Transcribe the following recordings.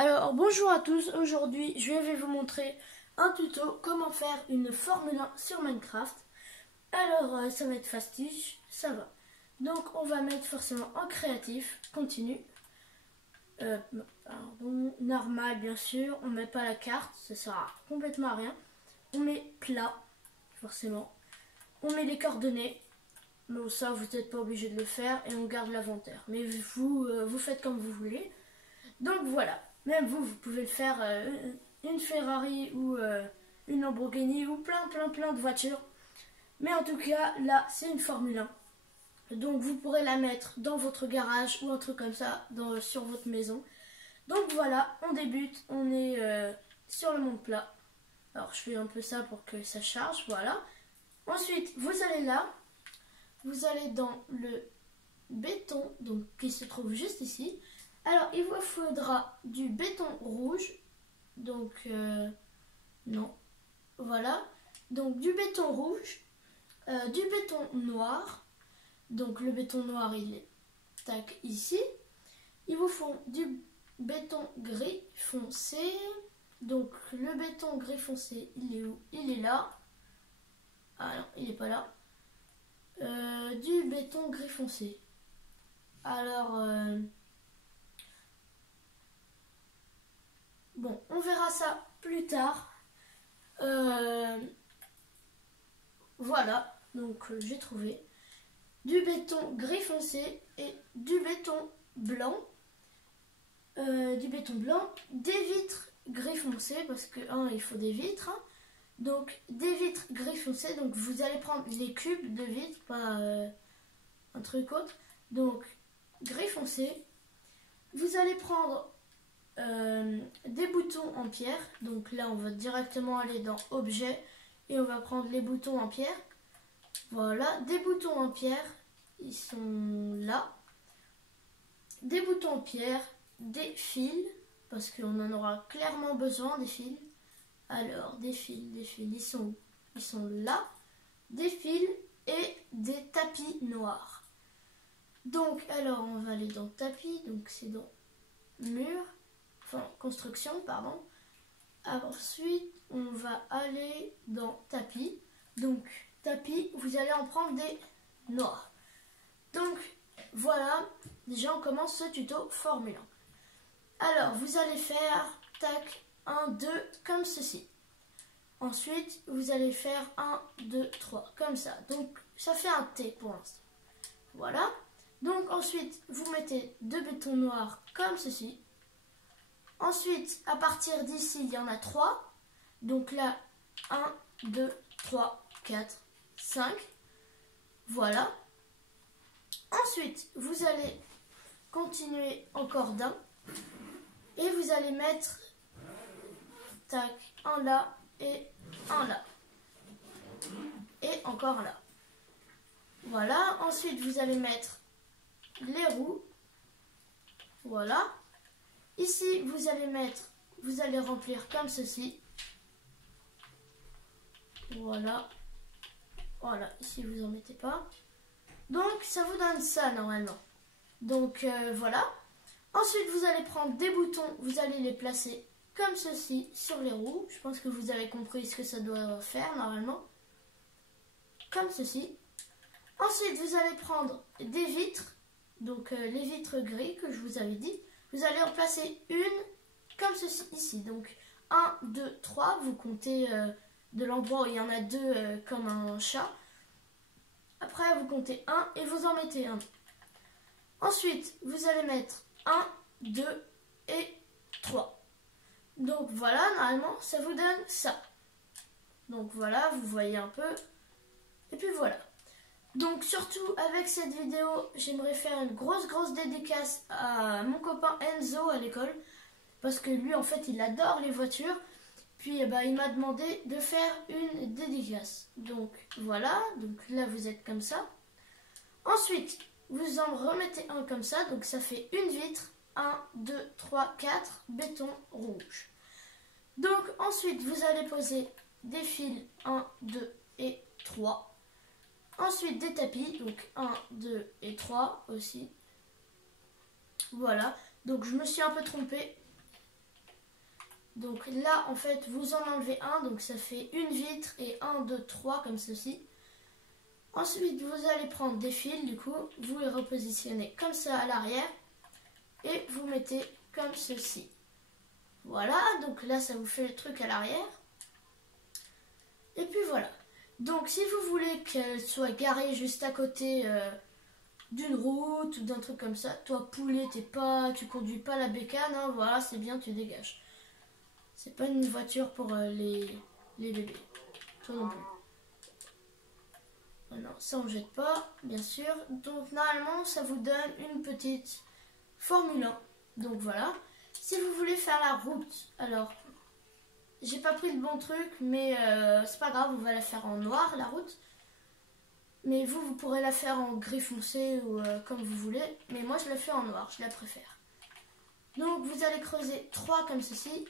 Alors bonjour à tous, aujourd'hui je vais vous montrer un tuto comment faire une Formule 1 sur Minecraft. Alors ça va être fastiche, ça va. Donc on va mettre forcément en créatif, continue, normal bien sûr, on met pas la carte, ça sert à complètement à rien. On met plat, forcément, on met les coordonnées, mais ça vous n'êtes pas obligé de le faire et on garde l'inventaire. Mais vous faites comme vous voulez. Donc voilà. Même vous pouvez le faire une Ferrari ou une Lamborghini ou plein de voitures. Mais en tout cas, là, c'est une Formule 1. Donc vous pourrez la mettre dans votre garage ou un truc comme ça sur votre maison. Donc voilà, on débute, on est sur le monde plat. Alors je fais un peu ça pour que ça charge, voilà. Ensuite, vous allez là, vous allez dans le béton, donc qui se trouve juste ici. Alors, il vous faudra du béton rouge, donc non, voilà, donc du béton rouge, du béton noir, donc le béton noir il est tac ici. Il vous faut du béton gris foncé, donc le béton gris foncé il est où? Il est là, ah non, il n'est pas là, du béton gris foncé, alors... Bon, on verra ça plus tard. Voilà, donc j'ai trouvé du béton gris foncé et du béton blanc. Des vitres gris foncé parce que il faut des vitres. Hein. Donc des vitres gris foncé. Donc vous allez prendre les cubes de vitres, pas un truc autre. Donc gris foncé. Vous allez prendre des boutons en pierre, donc là on va directement aller dans objet et on va prendre les boutons en pierre. Voilà, des boutons en pierre, ils sont là, des boutons en pierre, des fils parce qu'on en aura clairement besoin, des fils. Alors des fils ils sont où? Ils sont là, des fils et des tapis noirs. Donc alors on va aller dans tapis, donc c'est dans mur, enfin construction, pardon. Ensuite, on va aller dans tapis. Donc, tapis, vous allez en prendre des noirs. Donc, voilà, déjà on commence ce tuto Formule 1. Alors, vous allez faire, tac, 1, 2, comme ceci. Ensuite, vous allez faire 1, 2, 3, comme ça. Donc, ça fait un T pour l'instant. Voilà. Donc, ensuite, vous mettez deux bétons noirs comme ceci. Ensuite, à partir d'ici, il y en a 3. Donc là, 1, 2, 3, 4, 5. Voilà. Ensuite, vous allez continuer encore d'un. Et vous allez mettre, tac, un là et un là. Et encore là. Voilà. Ensuite, vous allez mettre les roues. Voilà. Ici, vous allez remplir comme ceci. Voilà. Voilà, ici, vous en mettez pas. Donc, ça vous donne ça, normalement. Donc, voilà. Ensuite, vous allez prendre des boutons, vous allez les placer comme ceci sur les roues. Je pense que vous avez compris ce que ça doit faire, normalement. Comme ceci. Ensuite, vous allez prendre des vitres. Donc, les vitres gris que je vous avais dit. Vous allez en placer une comme ceci ici. Donc 1, 2, 3. Vous comptez de l'endroit où il y en a deux comme un chat. Après vous comptez 1 et vous en mettez un. Ensuite vous allez mettre 1, 2 et 3. Donc voilà, normalement ça vous donne ça. Donc voilà, vous voyez un peu. Et puis voilà. Donc surtout avec cette vidéo, j'aimerais faire une grosse dédicace à mon copain Enzo à l'école. Parce que lui en fait il adore les voitures. Puis il m'a demandé de faire une dédicace. Donc voilà, donc là vous êtes comme ça. Ensuite vous en remettez un comme ça. Donc ça fait une vitre. 1, 2, 3, 4, béton rouge. Donc ensuite vous allez poser des fils 1, 2 et 3. Ensuite des tapis, donc 1, 2 et 3 aussi. Voilà, donc je me suis un peu trompée. Donc là, en fait, vous en enlevez un, donc ça fait une vitre et 1, 2, 3 comme ceci. Ensuite, vous allez prendre des fils, du coup, vous les repositionnez comme ça à l'arrière et vous mettez comme ceci. Voilà, donc là, ça vous fait le truc à l'arrière. Et puis voilà. Donc, si vous voulez qu'elle soit garée juste à côté d'une route ou d'un truc comme ça, toi, poulet, tu conduis pas la bécane, hein, voilà, c'est bien, tu dégages. C'est pas une voiture pour les bébés. Toi non plus. Non, ça on jette pas, bien sûr. Donc normalement, ça vous donne une petite Formule 1. Donc voilà. Si vous voulez faire la route, alors, j'ai pas pris le bon truc, mais c'est pas grave, on va la faire en noir, la route. Mais vous pourrez la faire en gris foncé ou comme vous voulez. Mais moi, je la fais en noir, je la préfère. Donc vous allez creuser 3 comme ceci.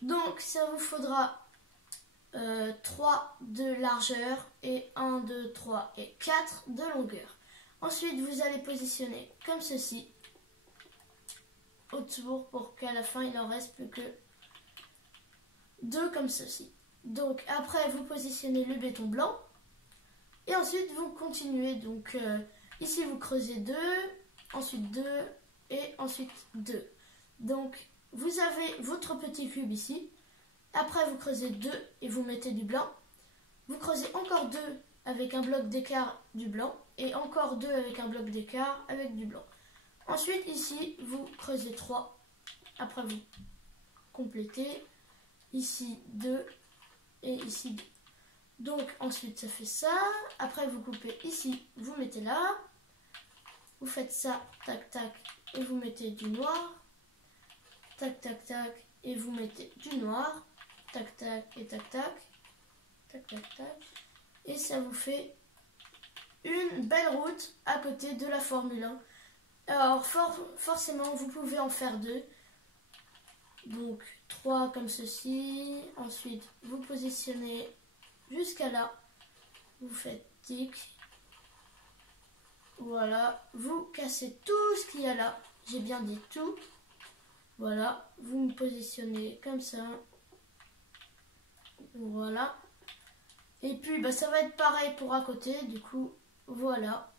Donc ça vous faudra 3 de largeur et 1, 2, 3 et 4 de longueur. Ensuite vous allez positionner comme ceci autour pour qu'à la fin il en reste plus que 2 comme ceci. Donc après vous positionnez le béton blanc et ensuite vous continuez. Donc ici vous creusez 2, ensuite 2 et ensuite 2. Donc vous avez votre petit cube ici. Après, vous creusez 2 et vous mettez du blanc. Vous creusez encore 2 avec un bloc d'écart du blanc. Et encore 2 avec un bloc d'écart avec du blanc. Ensuite, ici, vous creusez 3. Après, vous complétez. Ici, 2 et ici, 2. Donc, ensuite, ça fait ça. Après, vous coupez ici, vous mettez là. Vous faites ça, tac, tac, et vous mettez du noir. Tac, tac, tac, et vous mettez du noir. Tac, tac, et tac, tac. Tac, tac, tac. Et ça vous fait une belle route à côté de la Formule 1. Alors, forcément, vous pouvez en faire 2. Donc, 3 comme ceci. Ensuite, vous positionnez jusqu'à là. Vous faites tic. Voilà. Vous cassez tout ce qu'il y a là. J'ai bien dit tout. Voilà. Vous me positionnez comme ça. Voilà. Et puis bah, ça va être pareil pour à côté. Du coup, voilà.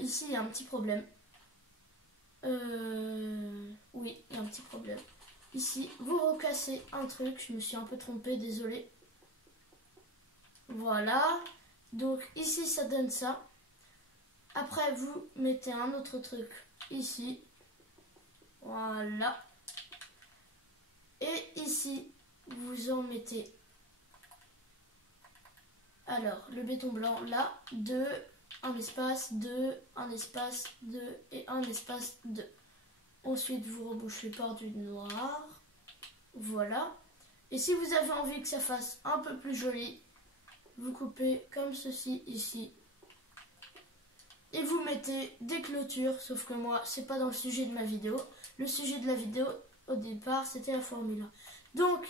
Ici, il y a un petit problème. Oui, il y a un petit problème. Ici, vous recassez un truc. Je me suis un peu trompée, désolée. Voilà. Donc ici, ça donne ça. Après, vous mettez un autre truc ici. Voilà. Et ici, vous en mettez, alors le béton blanc là, 2, un espace, 2, un espace, 2 et un espace, 2. Ensuite vous rebouchez par du noir, voilà. Et si vous avez envie que ça fasse un peu plus joli, vous coupez comme ceci ici. Et vous mettez des clôtures, sauf que moi c'est pas dans le sujet de ma vidéo. Le sujet de la vidéo au départ c'était la Formule 1. Donc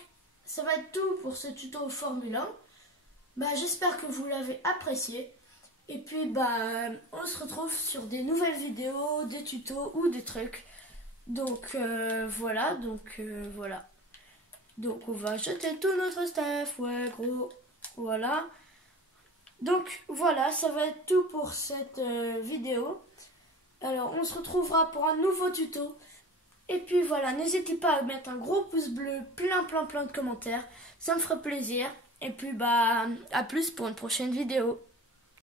ça va être tout pour ce tuto Formule 1. Bah, j'espère que vous l'avez apprécié. Et puis bah, on se retrouve sur des nouvelles vidéos, des tutos ou des trucs. Donc voilà, voilà. Donc on va jeter tout notre stuff, ouais gros, voilà. Donc voilà, ça va être tout pour cette vidéo. Alors on se retrouvera pour un nouveau tuto. Et puis voilà, n'hésitez pas à mettre un gros pouce bleu, plein de commentaires. Ça me ferait plaisir. Et puis bah, à plus pour une prochaine vidéo.